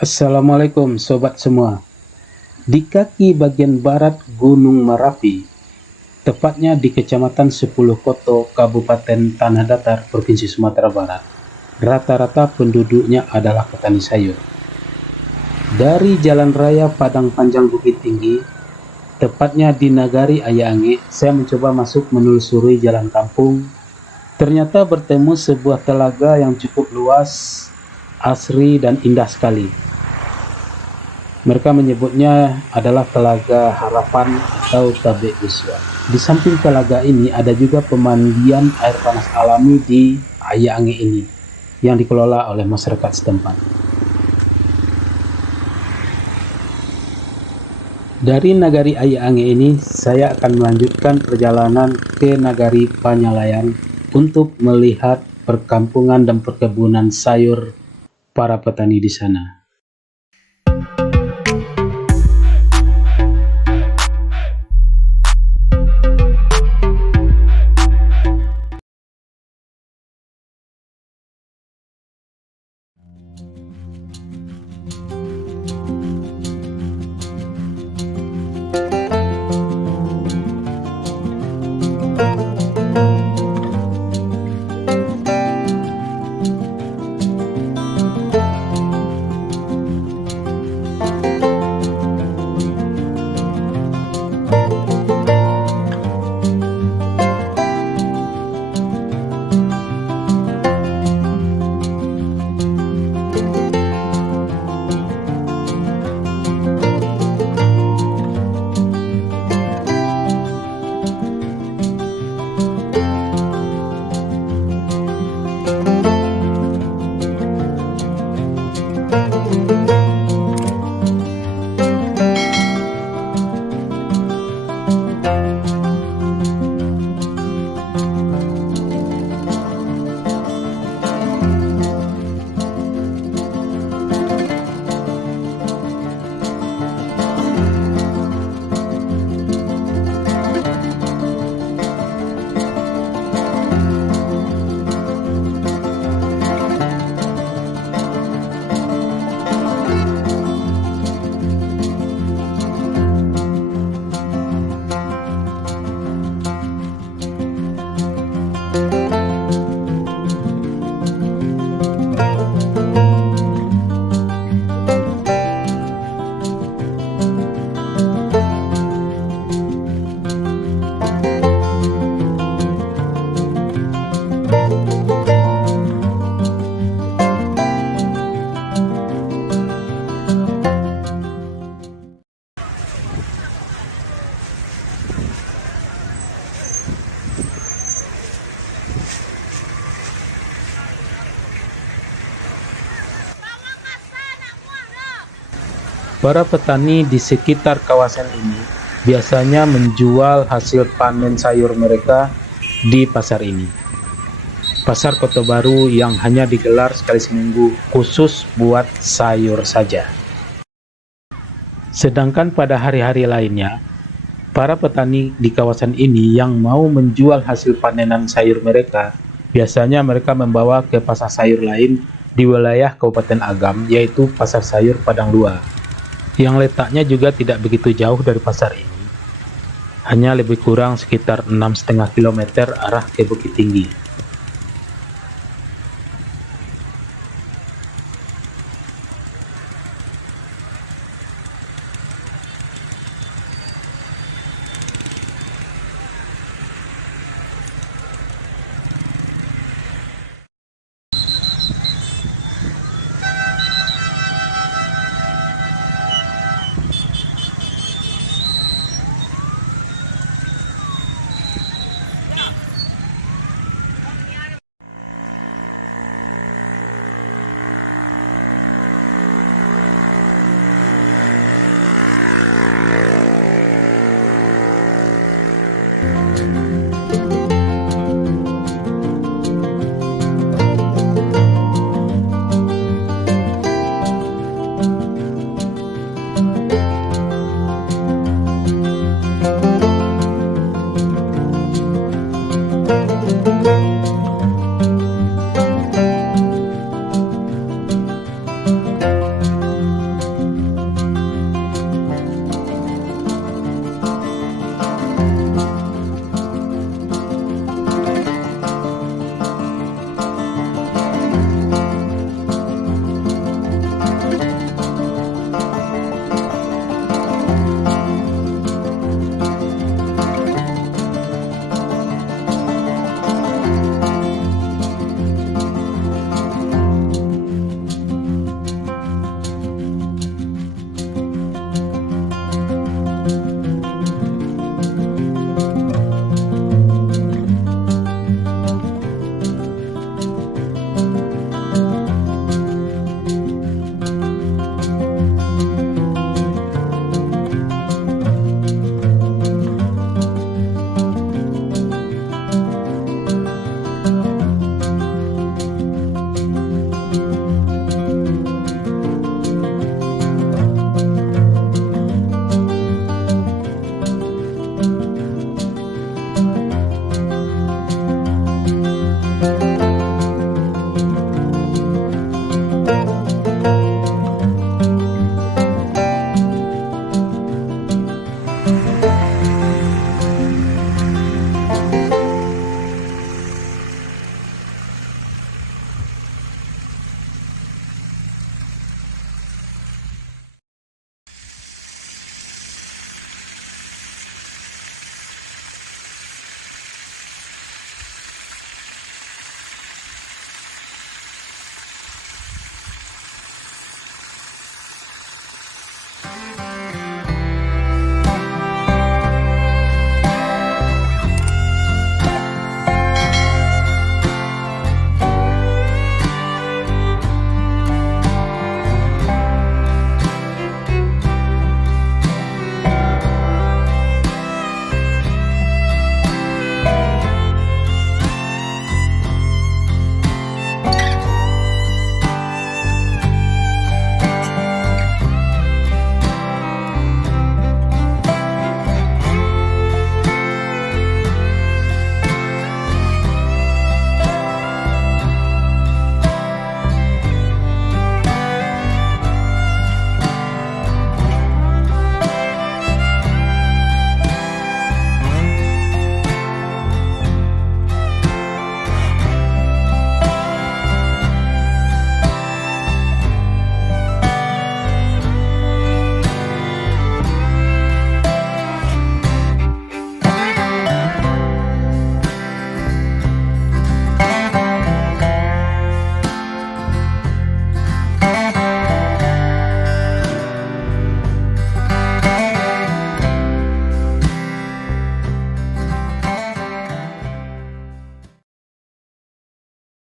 Assalamualaikum sobat semua. Di kaki bagian barat Gunung Merapi, tepatnya di Kecamatan 10 Koto, Kabupaten Tanah Datar, Provinsi Sumatera Barat, rata-rata penduduknya adalah petani sayur. Dari Jalan Raya Padang Panjang Bukit Tinggi, tepatnya di Nagari Ayaange, saya mencoba masuk menelusuri jalan kampung. Ternyata bertemu sebuah telaga yang cukup luas, asri dan indah sekali. Mereka menyebutnya adalah Telaga Harapan atau Tabek Biswa. Di samping telaga ini ada juga pemandian air panas alami di Ayaange ini yang dikelola oleh masyarakat setempat. Dari Nagari Ayaange ini saya akan melanjutkan perjalanan ke Nagari Panyalayan untuk melihat perkampungan dan perkebunan sayur para petani di sana. Para petani di sekitar kawasan ini biasanya menjual hasil panen sayur mereka di pasar ini. Pasar Kota Baru yang hanya digelar sekali seminggu khusus buat sayur saja. Sedangkan pada hari-hari lainnya, para petani di kawasan ini yang mau menjual hasil panenan sayur mereka, biasanya mereka membawa ke pasar sayur lain di wilayah Kabupaten Agam, yaitu Pasar Sayur Padang Luar, yang letaknya juga tidak begitu jauh dari pasar ini, hanya lebih kurang sekitar 6,5 km arah ke Bukit Tinggi.